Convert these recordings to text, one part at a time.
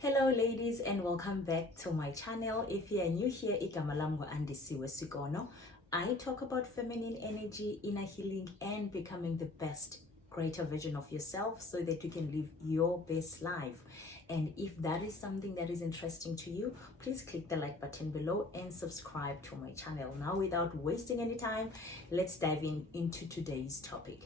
Hello ladies and welcome back to my channel. If you are new here, igama lam ngu-Andisiwe Sikono. I talk about feminine energy, inner healing and becoming the best, greater version of yourself so that you can live your best life. And if that is something that is interesting to you, please click the like button below and subscribe to my channel. Now, without wasting any time, let's dive into today's topic.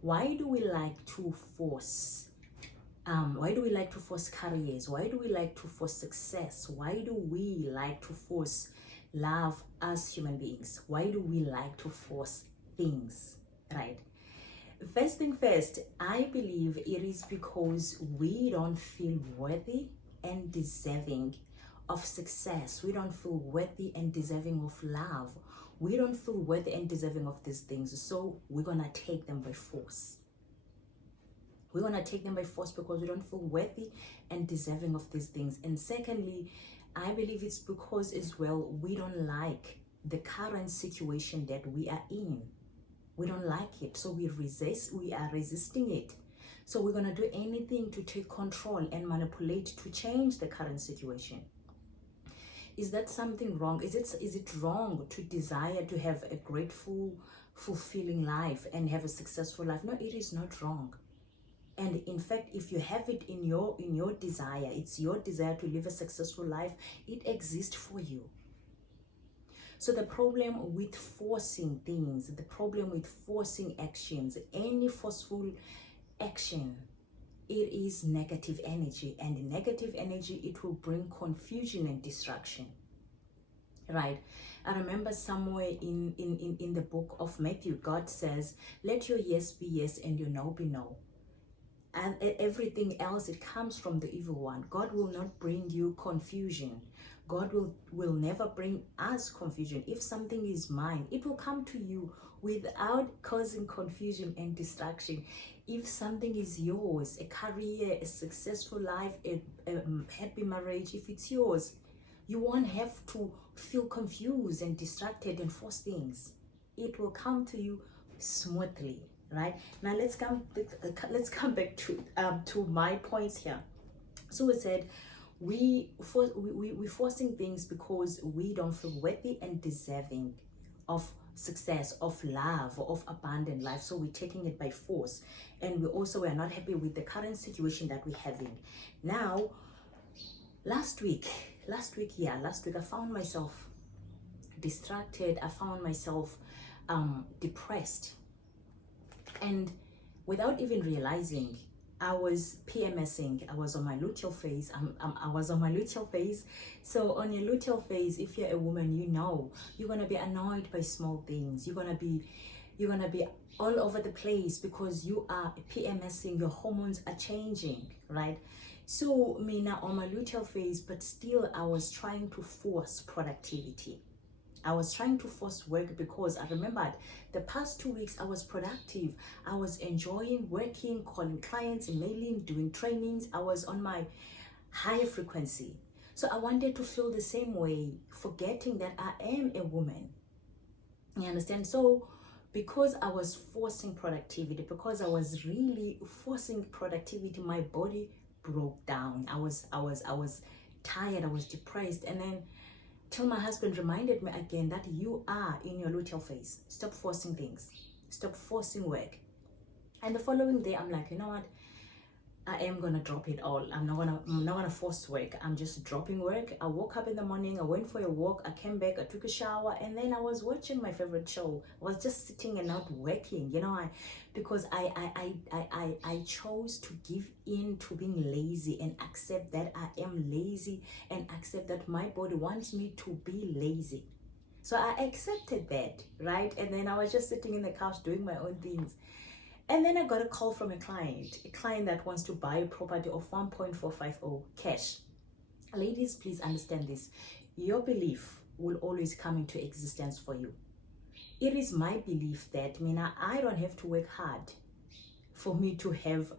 Why do we like to force careers? Why do we like to force success? Why do we like to force love as human beings? Why do we like to force things, right? First thing first, I believe it is because we don't feel worthy and deserving of success. We don't feel worthy and deserving of love. We don't feel worthy and deserving of these things. So we're gonna take them by force. We want to take them by force because we don't feel worthy and deserving of these things. And secondly, I believe it's because as well, we don't like the current situation that we are in. We don't like it. So we are resisting it. So we're going to do anything to take control and manipulate to change the current situation. Is that something wrong? Is it wrong to desire to have a grateful, fulfilling life and have a successful life? No, it is not wrong. And in fact, if you have it in your desire, it's your desire to live a successful life, it exists for you. So the problem with forcing things, the problem with forcing actions, any forceful action, it is negative energy, and negative energy, it will bring confusion and distraction. Right? I remember somewhere in the book of Matthew, God says, let your yes be yes and your no be no. And everything else, it comes from the evil one. God will not bring you confusion. God will never bring us confusion. If something is mine, it will come to you without causing confusion and distraction. If something is yours, a career, a successful life, a happy marriage, if it's yours, you won't have to feel confused and distracted and force things. It will come to you smoothly. Right now, let's come back to my points here. So we said we're forcing things because we don't feel worthy and deserving of success, of love, of abundant life. So we're taking it by force, and we are not happy with the current situation that we're having now. Last week I found myself distracted. I found myself depressed. And without even realizing, I was PMSing. I was on my luteal phase. I was on my luteal phase. So on your luteal phase, if you're a woman, you know you're gonna be annoyed by small things. You're gonna be all over the place because you are PMSing. Your hormones are changing, right? So me now on my luteal phase, but still I was trying to force productivity. I was trying to force work because I remembered the past 2 weeks I was productive. I was enjoying working, calling clients, emailing, doing trainings. I was on my high frequency. So I wanted to feel the same way, forgetting that I am a woman. You understand? So because I was forcing productivity, because I was really forcing productivity, my body broke down. I was tired, I was depressed, and then till my husband reminded me again that you are in your luteal phase. Stop forcing things. Stop forcing work. And the following day, I'm like, you know what? I am gonna drop it all. I'm not gonna force work. I'm just dropping work. I woke up in the morning. I went for a walk. I came back. I took a shower, and then I was watching my favorite show. I was just sitting and not working. You know, because I chose to give in to being lazy and accept that I am lazy and accept that my body wants me to be lazy. So I accepted that, right? And then I was just sitting in the couch doing my own things. And then I got a call from a client that wants to buy a property of 1.450 cash. Ladies, please understand this. Your belief will always come into existence for you. It is my belief that I don't have to work hard for me to have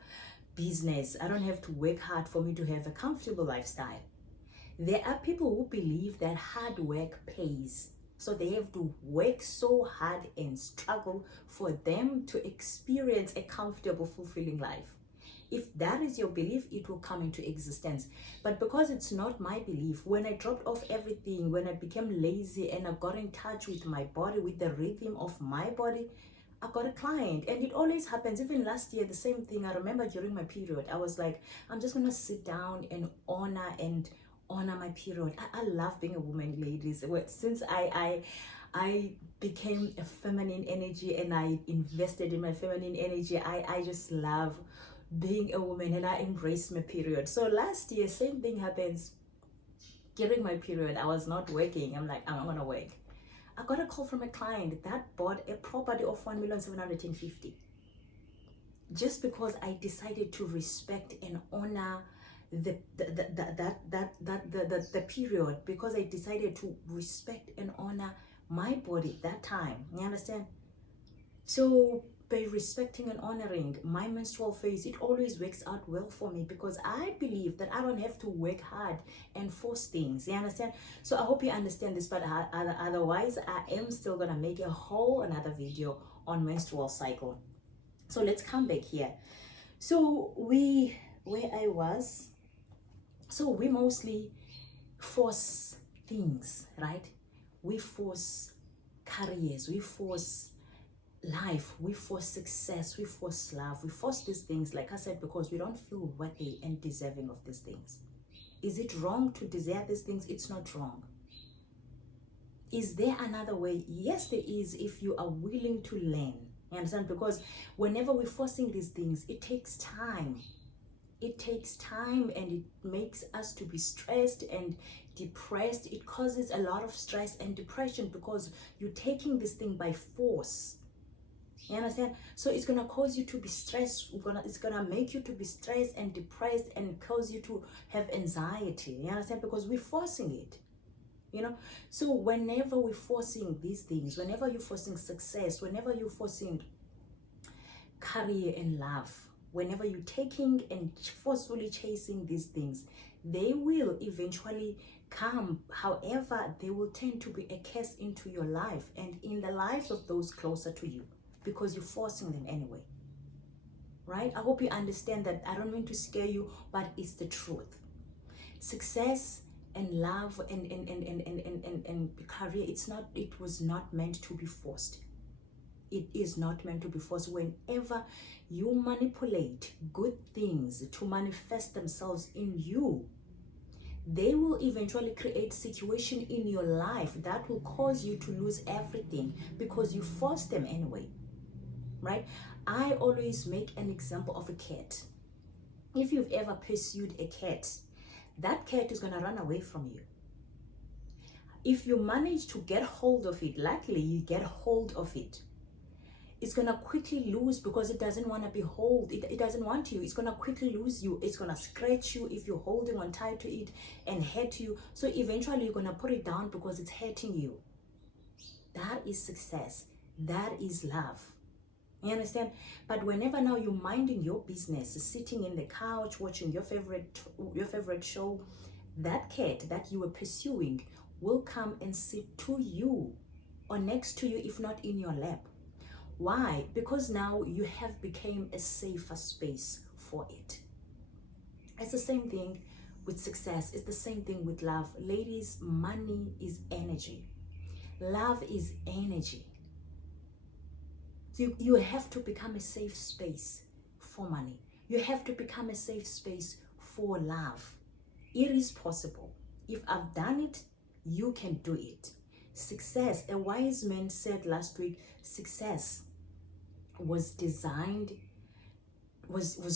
business. I don't have to work hard for me to have a comfortable lifestyle. There are people who believe that hard work pays. So they have to work so hard and struggle for them to experience a comfortable, fulfilling life. If that is your belief, it will come into existence. But because it's not my belief, when I dropped off everything, when I became lazy and I got in touch with my body, with the rhythm of my body, I got a client. And it always happens. Even last year, the same thing. I remember during my period, I was like, I'm just gonna sit down and honor my period. I love being a woman, ladies. Since I became a feminine energy and I invested in my feminine energy, I just love being a woman and I embrace my period. So last year, same thing happens. During my period, I was not working. I'm like, I'm not gonna work. I got a call from a client that bought a property of 1,750,000 just because I decided to respect and honor the period, because I decided to respect and honor my body that time. You understand? So by respecting and honoring my menstrual phase, it always works out well for me, because I believe that I don't have to work hard and force things. You understand? So I hope you understand this, but otherwise I am still gonna make a whole another video on menstrual cycle. So let's come back here. So where I was, so we mostly force things, right? We force careers, we force life, we force success, we force love, we force these things, like I said, because we don't feel worthy and deserving of these things. Is it wrong to desire these things? It's not wrong. Is there another way? Yes, there is, if you are willing to learn. You understand? Because whenever we're forcing these things, it takes time. It takes time, and it makes us to be stressed and depressed. It causes a lot of stress and depression because you're taking this thing by force. You understand? So it's gonna cause you to be stressed. It's gonna make you to be stressed and depressed and cause you to have anxiety. You understand? Because we're forcing it. You know, so whenever we're forcing these things, whenever you're forcing success, whenever you're forcing career and love, whenever you're taking and forcefully chasing these things, they will eventually come. However, they will tend to be a curse into your life and in the lives of those closer to you, because you're forcing them anyway. Right? I hope you understand that. I don't mean to scare you, but it's the truth. Success and love and career, it was not meant to be forced. It is not meant to be forced. Whenever you manipulate good things to manifest themselves in you, they will eventually create situation in your life that will cause you to lose everything, because you force them anyway. Right? I always make an example of a cat. If you've ever pursued a cat, that cat is going to run away from you. If you manage to get hold of it, luckily you get hold of it, it's going to quickly lose, because it doesn't want to be held. It doesn't want you. It's going to quickly lose you. It's going to scratch you if you're holding on tight to it and hurt you. So eventually you're going to put it down because it's hurting you. That is success. That is love. You understand? But whenever now you're minding your business, sitting in the couch, watching your favorite show, that cat that you were pursuing will come and sit to you or next to you, if not in your lap. Why? Because now you have become a safer space for it. It's the same thing with success. It's the same thing with love. Ladies, money is energy. Love is energy. So you have to become a safe space for money. You have to become a safe space for love. It is possible. If I've done it, you can do it. Success, a wise man said last week, success was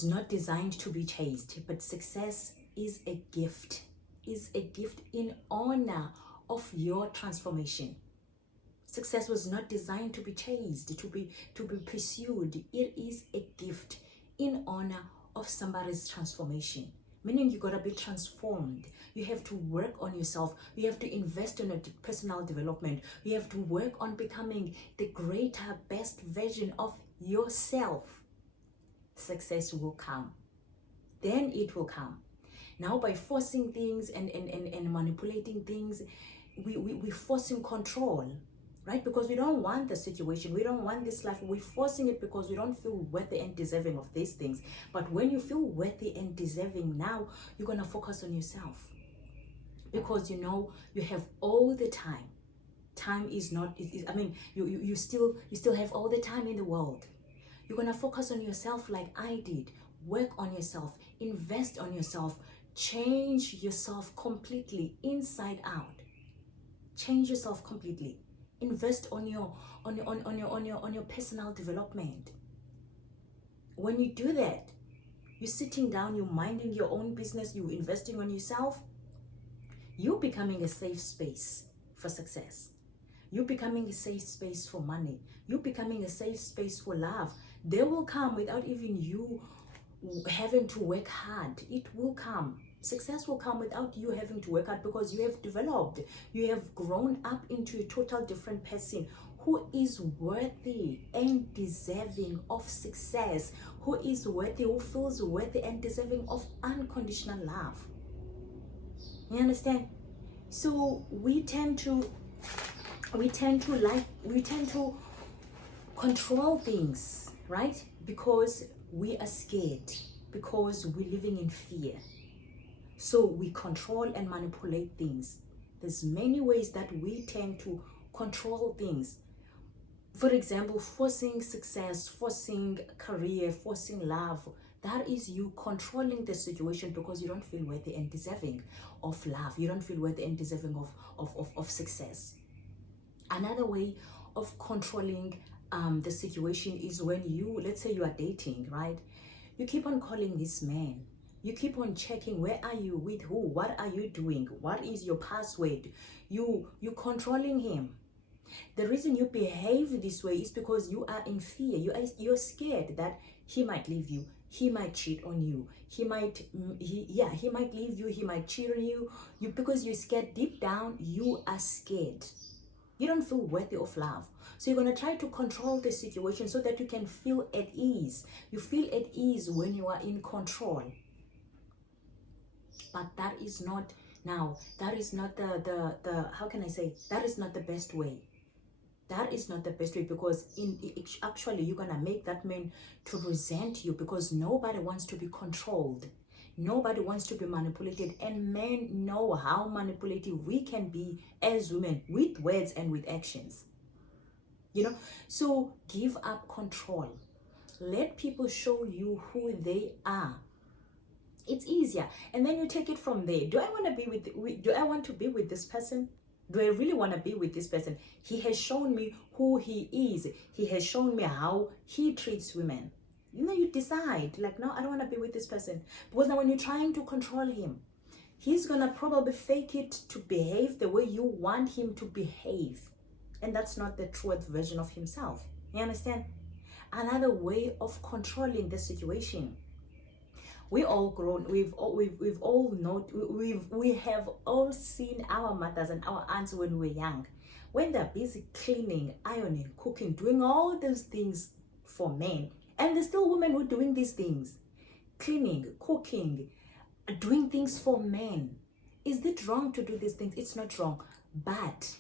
not designed to be chased, but success is a gift in honor of your transformation. Success was not designed to be chased, to be pursued. It is a gift in honor of somebody's transformation. Meaning you gotta be transformed. You have to work on yourself. You have to invest in a personal development. You have to work on becoming the greater, best version of yourself. Success will come. Then it will come. Now by forcing things and manipulating things, we're forcing control. right? Because we don't want the situation, we don't want this life, we're forcing it because we don't feel worthy and deserving of these things. But when you feel worthy and deserving, now you're gonna focus on yourself, because you know you have all the time. Time is not I mean, you still have all the time in the world. You're gonna focus on yourself like I did. Work on yourself, invest on yourself, change yourself completely inside out. Change yourself completely. Invest on your personal development. When you do that, you're sitting down, you're minding your own business, you're investing on yourself, you're becoming a safe space for success. You're becoming a safe space for money. You're becoming a safe space for love. They will come without even you having to work hard. It will come. Success will come without you having to work hard, because you have developed, you have grown up into a total different person who is worthy and deserving of success, who is worthy, who feels worthy and deserving of unconditional love. You understand? So we tend to control things, right? Because we are scared, because we're living in fear. So we control and manipulate things. There's many ways that we tend to control things. For example, forcing success, forcing career, forcing love. That is you controlling the situation because you don't feel worthy and deserving of love. You don't feel worthy and deserving of success. Another way of controlling the situation is when you, let's say you are dating, right? You keep on calling this man. You keep on checking, where are you, with who, what are you doing, what is your password? You controlling him. The reason you behave this way is because you are in fear. You're scared that he might leave you. He might cheat on you. He might leave you. He might cheat on you. Because you're scared. Deep down, you are scared. You don't feel worthy of love. So you're going to try to control the situation so that you can feel at ease. You feel at ease when you are in control. But that is not the how can I say, that is not the best way. That is not the best way, because actually you're gonna make that man to resent you, because nobody wants to be controlled. Nobody wants to be manipulated, and men know how manipulative we can be as women, with words and with actions. So give up control. Let people show you who they are. It's easier, and then you take it from there. Do I want to be with this person? Do I really want to be with this person? He has shown me who he is. He has shown me how he treats women. You decide, like, no, I don't want to be with this person. Because now when you're trying to control him, he's going to probably fake it to behave the way you want him to behave. And that's not the truest version of himself. You understand? Another way of controlling the situation. We all grown. We have all seen our mothers and our aunts when we were young, when they're busy cleaning, ironing, cooking, doing all those things for men, and there's still women who are doing these things, cleaning, cooking, doing things for men. Is it wrong to do these things? It's not wrong, but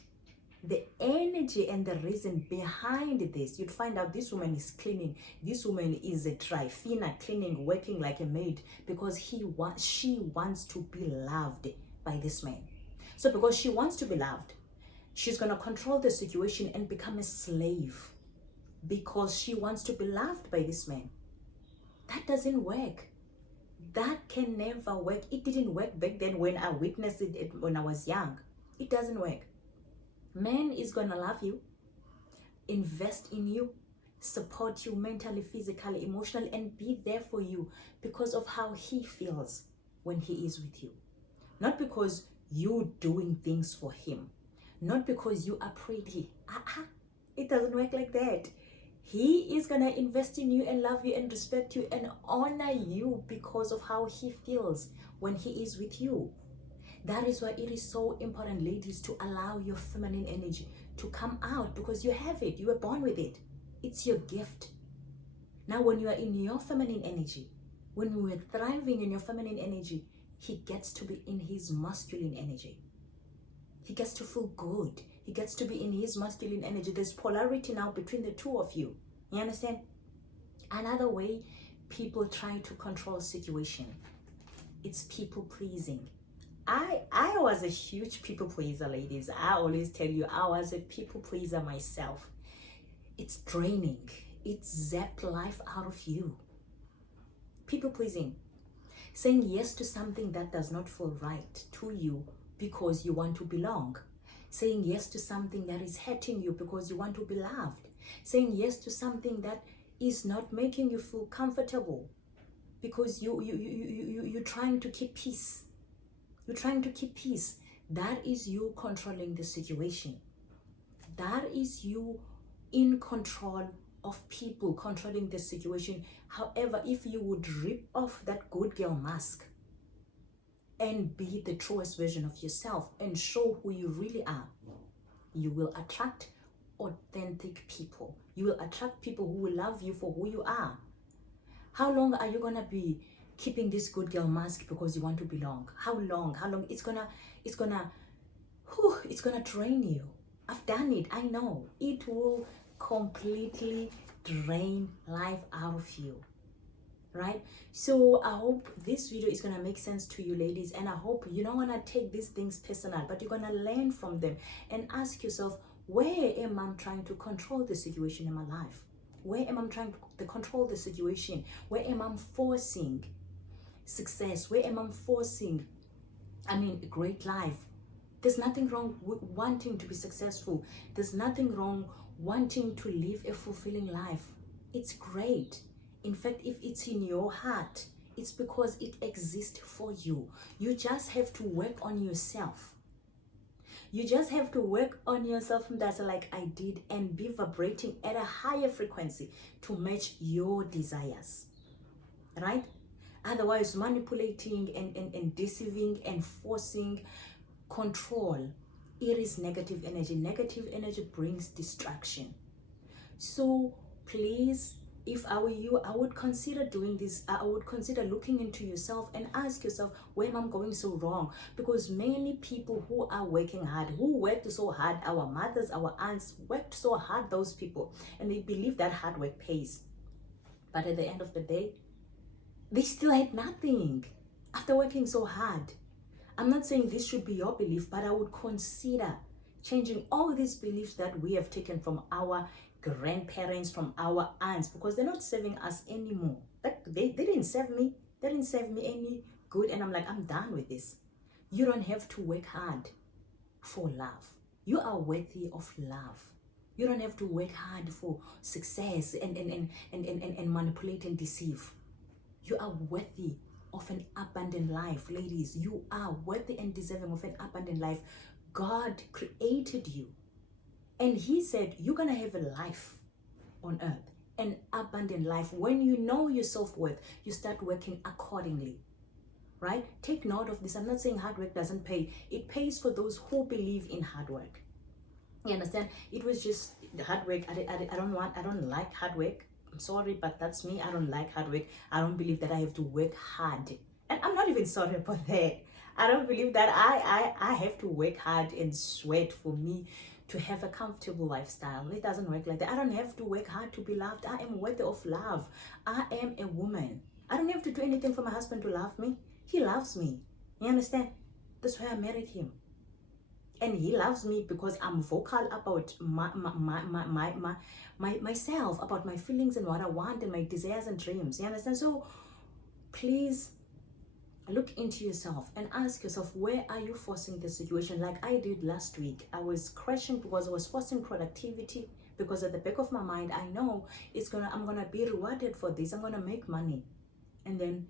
the energy and the reason behind this, you'd find out this woman is cleaning. This woman is a trifina, cleaning, working like a maid, because she wants to be loved by this man. So because she wants to be loved, she's going to control the situation and become a slave because she wants to be loved by this man. That doesn't work. That can never work. It didn't work back then when I witnessed it when I was young. It doesn't work. Man is gonna love you, invest in you, support you mentally, physically, emotionally, and be there for you because of how he feels when he is with you. Not because you're doing things for him. Not because you are pretty. It doesn't work like that. He is gonna invest in you and love you and respect you and honor you because of how he feels when he is with you. That is why it is so important, ladies, to allow your feminine energy to come out, because you have it. You were born with it. It's your gift. Now, when you are in your feminine energy, when you are thriving in your feminine energy, he gets to be in his masculine energy. He gets to feel good. He gets to be in his masculine energy. There's polarity now between the two of you. You understand? Another way people try to control situation, it's people pleasing. I was a huge people pleaser, ladies. I always tell you, I was a people pleaser myself. It's draining. It zaps life out of you. People pleasing. Saying yes to something that does not feel right to you because you want to belong. Saying yes to something that is hurting you because you want to be loved. Saying yes to something that is not making you feel comfortable because you're trying to keep peace. You're trying to keep peace. That is you controlling the situation. That is you in control of people, controlling the situation. However, if you would rip off that good girl mask and be the truest version of yourself and show who you really are, you will attract authentic people. You will attract people who will love you for who you are. How long are you gonna be keeping this good girl mask because you want to belong? How long? It's gonna drain you. I've done it. I know it will completely drain life out of you, right? So I hope this video is gonna make sense to you, ladies, and I hope you don't wanna take these things personal, but you're gonna learn from them and ask yourself, where am I trying to control the situation in my life? Where am I trying to control the situation? Where am I forcing success? Where am I forcing, a great life? There's nothing wrong with wanting to be successful. There's nothing wrong wanting to live a fulfilling life. It's great. In fact, if it's in your heart, it's because it exists for you. You just have to work on yourself. You just have to work on yourself, that's like I did, and be vibrating at a higher frequency to match your desires, right? Otherwise, manipulating and deceiving and forcing control, it is negative energy. Negative energy brings distraction. So please, if I were you, I would consider doing this. I would consider looking into yourself and ask yourself, where am I going so wrong? Because many people who are working hard, who worked so hard, our mothers, our aunts worked so hard, those people, and they believe that hard work pays. But at the end of the day, they still had nothing after working so hard. I'm not saying this should be your belief, but I would consider changing all these beliefs that we have taken from our grandparents, from our aunts, because they're not serving us anymore. Like they didn't serve me. They didn't serve me any good. And I'm like, I'm done with this. You don't have to work hard for love. You are worthy of love. You don't have to work hard for success and manipulate and deceive. You are worthy of an abundant life, ladies. You are worthy and deserving of an abundant life. God created you, and He said you're gonna have a life on earth, an abundant life. When you know your self-worth, you start working accordingly, right? Take note of this. I'm not saying hard work doesn't pay. It pays for those who believe in hard work. You understand? It was just hard work. I don't like hard work. I'm sorry, but that's me. I don't like hard work. I don't believe that I have to work hard. And I'm not even sorry about that. I don't believe that I have to work hard and sweat for me to have a comfortable lifestyle. It doesn't work like that. I don't have to work hard to be loved. I am worthy of love. I am a woman. I don't have to do anything for my husband to love me. He loves me. You understand? That's why I married him. And he loves me because I'm vocal about myself, about my feelings and what I want and my desires and dreams. You understand? So please look into yourself and ask yourself, where are you forcing the situation? Like I did last week. I was crashing because I was forcing productivity, because at the back of my mind, I know I'm gonna be rewarded for this. I'm gonna make money. And then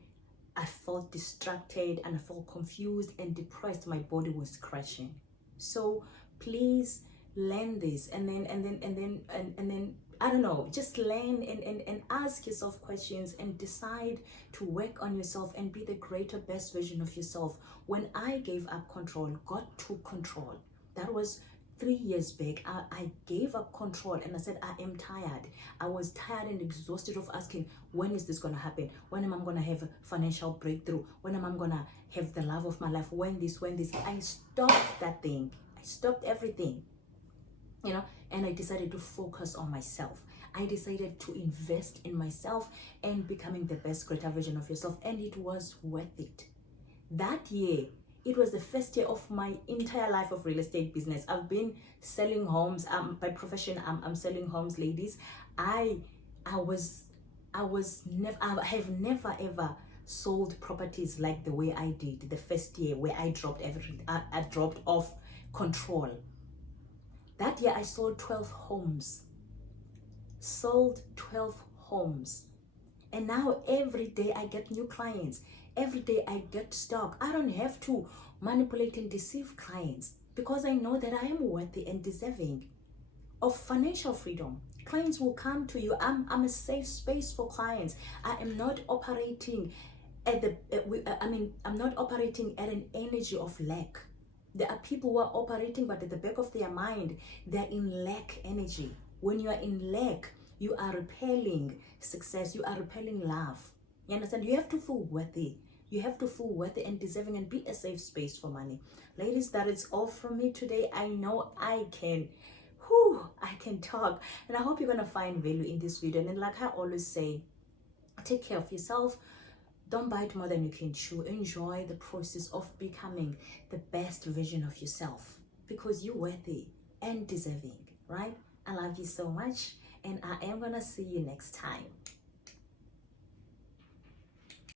I felt distracted and I felt confused and depressed. My body was crashing. So please learn this, and then I don't know, just learn and ask yourself questions and decide to work on yourself and be the greater, best version of yourself. When I gave up control, God took control. That was 3 years back. I gave up control and I said, I am tired. I was tired and exhausted of asking, when is this going to happen? When am I going to have a financial breakthrough? When am I going to have the love of my life? When this? I stopped that thing. I stopped everything. you know, and I decided to focus on myself. I decided to invest in myself and becoming the best, greater version of yourself, and it was worth it. That year, it was the first year of my entire life of real estate business. I've been selling homes. By profession, I'm selling homes, ladies. I I was I have never ever sold properties like the way I did the first year, where I dropped everything. I dropped off control. That year I sold 12 homes. Sold 12 homes. And now every day I get new clients. Every day I get stock. I don't have to manipulate and deceive clients, because I know that I am worthy and deserving of financial freedom. Clients will come to you. I'm a safe space for clients. I am not operating at I'm not operating at an energy of lack. There are people who are operating, but at the back of their mind, they're in lack energy. When you are in lack, you are repelling success, you are repelling love. You understand? You have to feel worthy. You have to feel worthy and deserving and be a safe space for money. Ladies, that is all from me today. I know I can talk, and I hope you're gonna find value in this video. And like I always say, take care of yourself. Don't bite more than you can chew. Enjoy the process of becoming the best version of yourself, because you're worthy and deserving, right? I love you so much, and I am gonna see you next time.